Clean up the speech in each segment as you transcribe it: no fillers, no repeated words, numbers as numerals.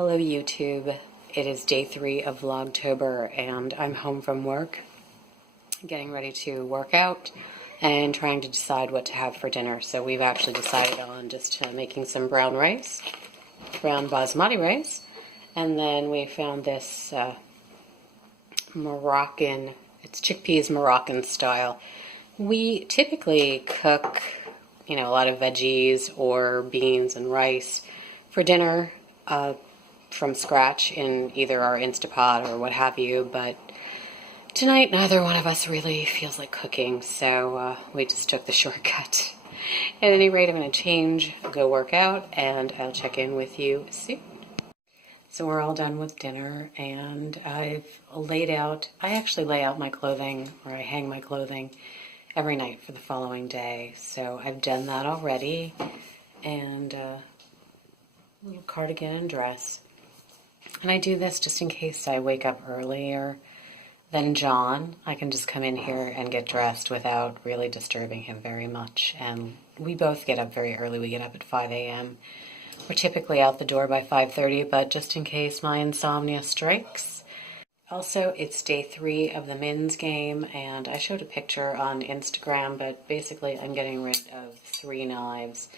Hello YouTube, it is day 3 of Vlogtober and I'm home from work, getting ready to work out and trying to decide what to have for dinner. So we've actually decided on just making some brown rice, brown basmati rice, and then we found this Moroccan, it's chickpeas Moroccan style. We typically cook, a lot of veggies or beans and rice for dinner from scratch in either our Instapot or what have you, but tonight neither one of us really feels like cooking, so we just took the shortcut. At any rate, I'm going to change, go work out, and I'll check in with you soon. So we're all done with dinner, and I've laid out, I actually lay out my clothing, or I hang my clothing every night for the following day. So I've done that already, and a little cardigan and dress. And I do this just in case I wake up earlier than John. I can just come in here and get dressed without really disturbing him very much. And we both get up very early. We get up at 5 a.m. We're typically out the door by 5:30, but just in case my insomnia strikes. Also, it's day 3 of the men's game, and I showed a picture on Instagram, but basically I'm getting rid of 3 knives.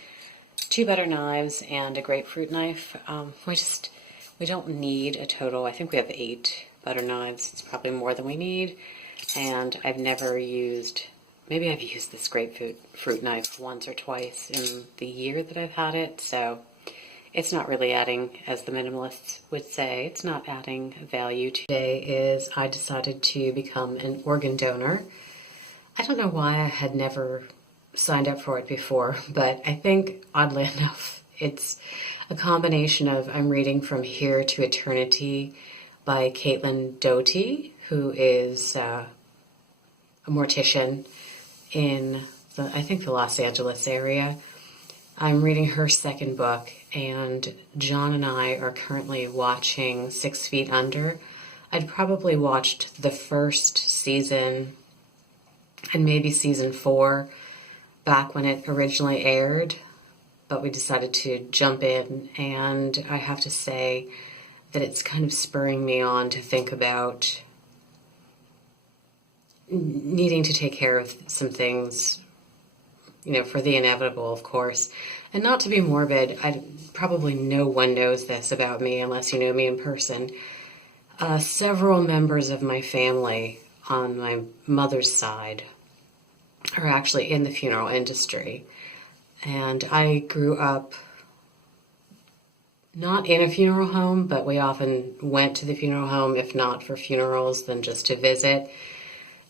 2 butter knives and a grapefruit knife. We don't need a total. I think we have 8 butter knives. It's probably more than we need. And I've never used, maybe I've used this grapefruit knife once or twice in the year that I've had it. So it's not really adding, as the minimalists would say, it's not adding value. Today is I decided to become an organ donor. I don't know why I had never signed up for it before, but I think, oddly enough, it's a combination of I'm reading From Here to Eternity by Caitlin Doughty, who is a mortician in, I think, the Los Angeles area. I'm reading her second book, and John and I are currently watching 6 Feet Under. I'd probably watched the first season and maybe season 4 back when it originally aired, but we decided to jump in, and I have to say that it's kind of spurring me on to think about needing to take care of some things, for the inevitable, of course. And not to be morbid, probably no one knows this about me unless you know me in person. Several members of my family on my mother's side are actually in the funeral industry. And I grew up not in a funeral home, but we often went to the funeral home, if not for funerals, then just to visit.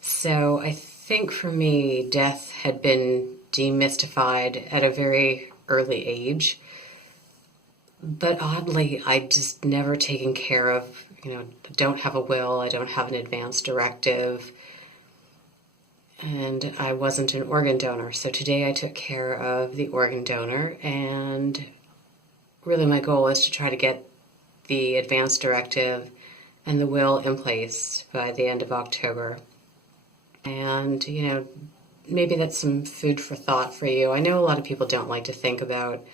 So I think for me, death had been demystified at a very early age. But oddly, I just never taken care of, don't have a will, I don't have an advance directive, and I wasn't an organ donor. So today I took care of the organ donor, and really my goal is to try to get the advance directive and the will in place by the end of October. And, maybe that's some food for thought for you. I know a lot of people don't like to think about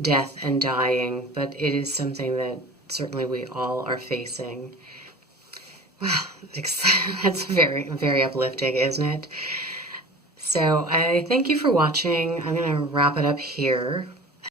death and dying, but it is something that certainly we all are facing. Wow, that's very, very uplifting, isn't it? So I thank you for watching. I'm going to wrap it up here.